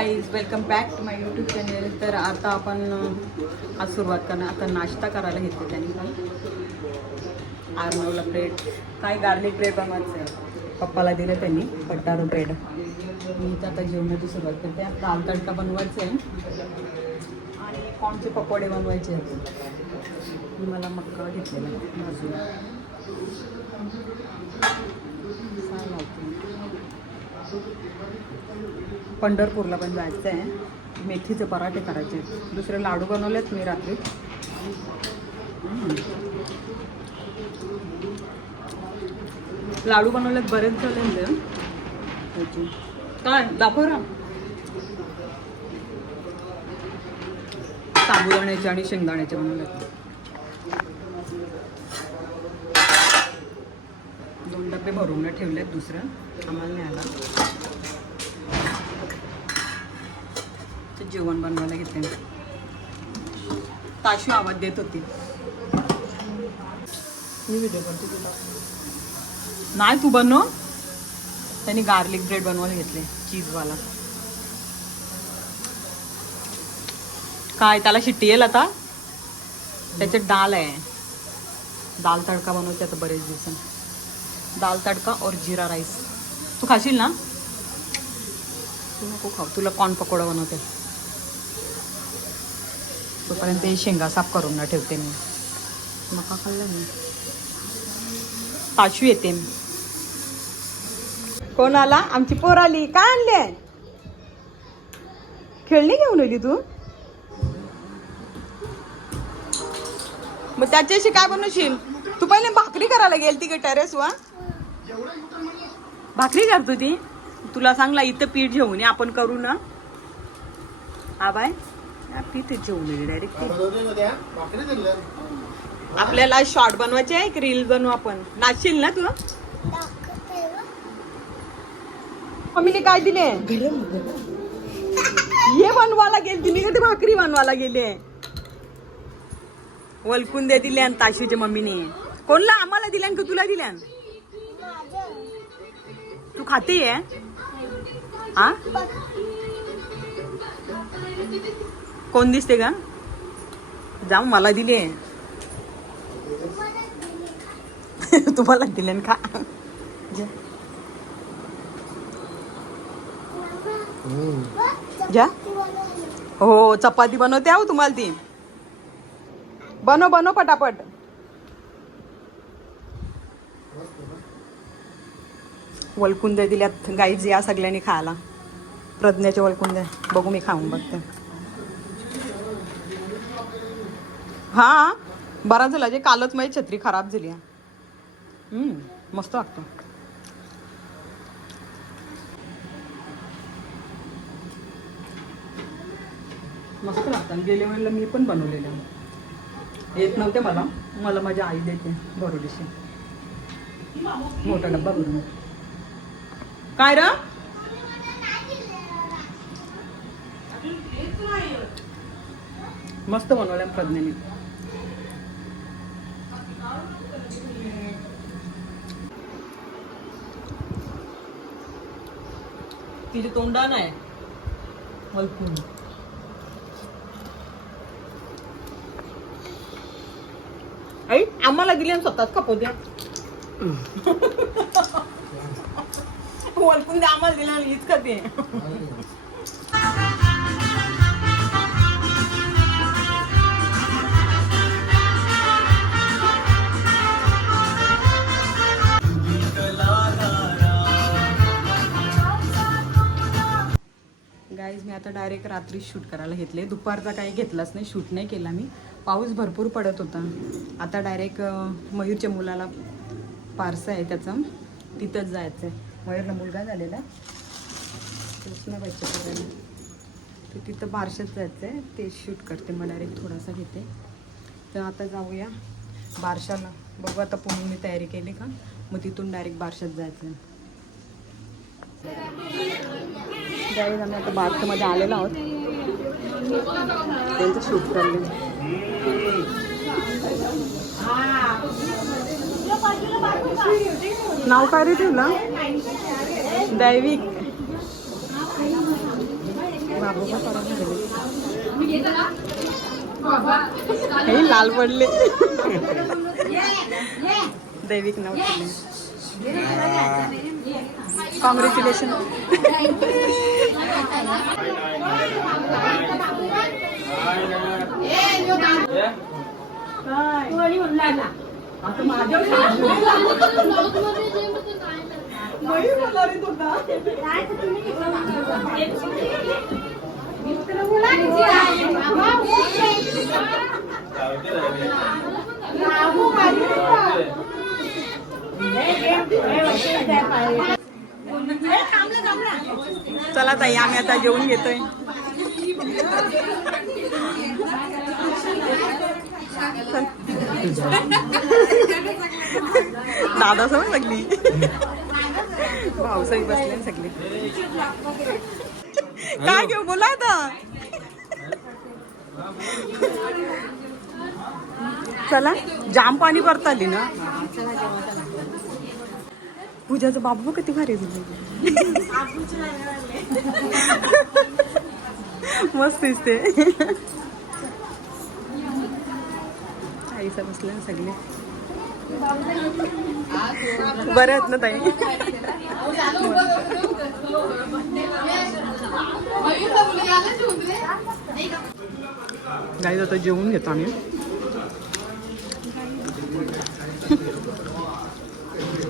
Guys, welcome back to my YouTube channel. तर आता आपण आज सुरुवात करणार. आता नाश्ता करायला घेतले त्यांनी पण आर्नवला ब्रेड, काय गार्लिक ब्रेड बनवायचं आहे. पप्पाला दिलं त्यांनी पटारो ब्रेड. मी तर आता जेवणाची सुरुवात करते. दाल तडका बनवायचं आहे आणि कॉर्नचे पकोडे बनवायचे आहेत. मी मला मक्का घेतलेला बाजूला पंढरपूरला पण जायचं आहे. मेथीचे पराठे करायचे आहेत. दुसरे लाडू बनवलेत मी रात्री. लाडू बनवलेत बरेच झाले. काय दाखव ना. साबुदाण्याचे आणि शेंगदाण्याचे बनवलेत. 2 डबे भरून ठेवलेत. दुसरं आम्हाला नाही आला. जेवण बनवायला घेतले. ताशू आवाज देत होती. मी व्हिडिओ करते तुला. नाही तू बनव. त्यांनी गार्लिक ब्रेड बनवायला घेतले चीजवाला. काय त्याला शिट्टी येईल आता. त्याच्यात डाळ आहे. दाल तडका बनवते आता बरेच दिवसांनी. दाल तडका और जिरा राईस. तू खाशील ना. तू नको खाऊ. तुला कॉर्न पकोडा बनवते. तोपर्यंत शेंगा साफ करून ना ठेवते मी. मका खाल्लं मी. ताशू येते. कोण आला. आमची पोर आली. काय आणले. खेळणी घेऊन आली तू. मग त्याच्याशी काय बनवशील. तू पहिले भाकरी करायला गेल ती का टेरेस वा. भाकरी करतो ती. तुला सांगला इथं पीठ घेऊन ये आपण करू ना. हा बाय पीठ जेवली डायरेक्ट. आपल्याला शॉर्ट बनवायचे आहे. एक रील बनवू आपण. नाचशील ना तू. मम्मीने काय दिले. ये बनवायला गेली. तिने का ते भाकरी बनवायला गेले. वलकून दे दिल्या ताशीच्या मम्मीने. कोणला आम्हाला दिल्या का तुला दिल्या. तू खाते हा. कोण दिसते का. जाऊ मला दिले. तुम्हाला दिले ना. खा जा. हो चपाती बनवते. आहो तुम्हाला ती बनव पटापट. वलकुंद्या दिल्यात गाईज या सगळ्यांनी खायला. प्रज्ञाच्या वलकुंद्या बघू मी खाऊन बघते. हा बरा झाला. जे कालच माझी छत्री खराब झाली. मस्त वाटतं. मस्त लागतं. गेल्या वेळेला मी पण बनवलेलं. येत नव्हते मला माझी आई देते बरोडीशी. मोठा डब्बा भरून. काय र. मस्त बनवल्या प्रज्ञेने. तिचे तोंडा नाही. मलकून आई आम्हाला दिली आणि स्वतःच खपू द्या. वलकून द्या आम्हाला दिला आणि हीच खाते. गाईज मी आता डायरेक्ट रात्री शूट करायला घेतले. दुपारचा काही घेतलाच नाही. शूट नाही केला मी. पाऊस भरपूर पडत होता. आता डायरेक्ट मयूरच्या मुलाला पारसं आहे त्याचं. तिथंच जायचं आहे. मयूरला मुलगा झालेला पाहिजे. तर तिथं बारशात जायचं आहे. ते शूट करते. मग डायरेक्ट थोडासा घेते. तर आता जाऊया बारशाला. बघू आता पुढे मी तयारी केली का. मग तिथून डायरेक्ट बारशात जायचं आहे. त्यावेळेस आम्ही आता बारशामध्ये आलेलो आहोत. त्यांचं शूट करले. नाव काय रे ठेवलं. दैविक हे लाल पडले दैविक नाव कॉंग्रॅच्युलेशन. आता माझ्या चला ताई आम्ही आता जेवून घेतोय. दादा समज लागली भाऊसाहेब बसले सगळे. काय घेऊ बोला आता. चला जाम पाणी परत आली ना. पूजाचं बाबू किती भारी झालं. मस्त दिसते. आईचा बसले ना सगळे. बरे आहेत ना ताई. गाईज आता जेवून घेतो आम्ही.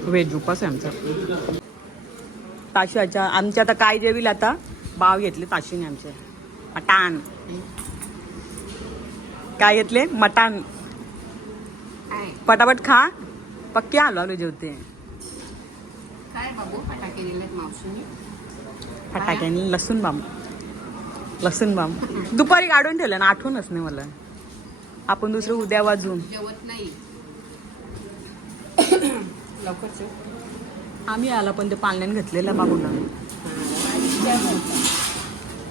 व्हेज उपास आहे आमचा. ताशाच्या आमच्या आता काय जेवील आता बाव घेतले ताशीने आमचे. मटान काय घेतले मटान. पटापट खा पक्के आलो आलो जेवते. काय बाबू फटाके दिलेत मावशीने. फटाक्यानी लसूण बाम दुपारी काढून ठेवलं ना. आठवणच नाही मला. आपण दुसरं उद्या वाजून जेवत नाही लवकर. आम्ही आला पण ते पाण्याने घेतलेलं बाबूला.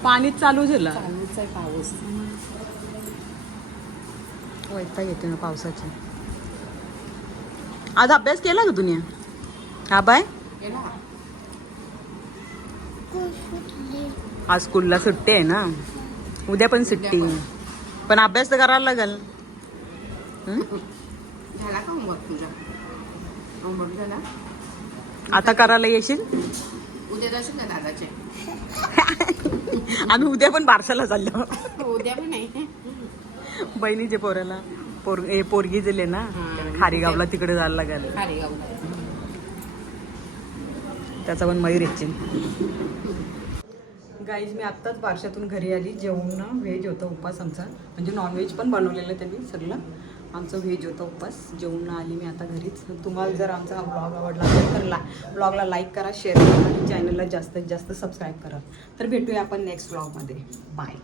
पाणीच चालू झालं. पाऊस वैताग येते ना पावसाची. आज अभ्यास केला का दुनिया. हा बाय आज स्कूलला सुट्टी आहे ना. उद्या पण सुट्टी. पण अभ्यास तर करायला लागेल. झाला का होमवर्क तुझा. होमवर्क झाला आता करायला येशील. उद्या जाशील ना दादाचे. आम्ही उद्या पण बारशाला चाललो. उद्या पण नाही. बहिणीचे पोराला पोरगी दिले ना खारीगावला तिकडे जायला लागेल. त्याचा पण मयूर येतील. गाईज मी आत्ताच बारशातून घरी आली. जेवून ना व्हेज होतं उपास आमचा. म्हणजे नॉनव्हेज पण बनवलेलं त्यांनी सगळं. आमचं व्हेज होतं उपास. जेवून आली मी आता घरीच. तुम्हाला जर आमचा हा ब्लॉग आवडला असेल तर ब्लॉगला लाईक करा, शेअर करा आणि चॅनलला जास्तीत जास्त सबस्क्राईब करा. तर भेटूया आपण नेक्स्ट ब्लॉगमध्ये. बाय.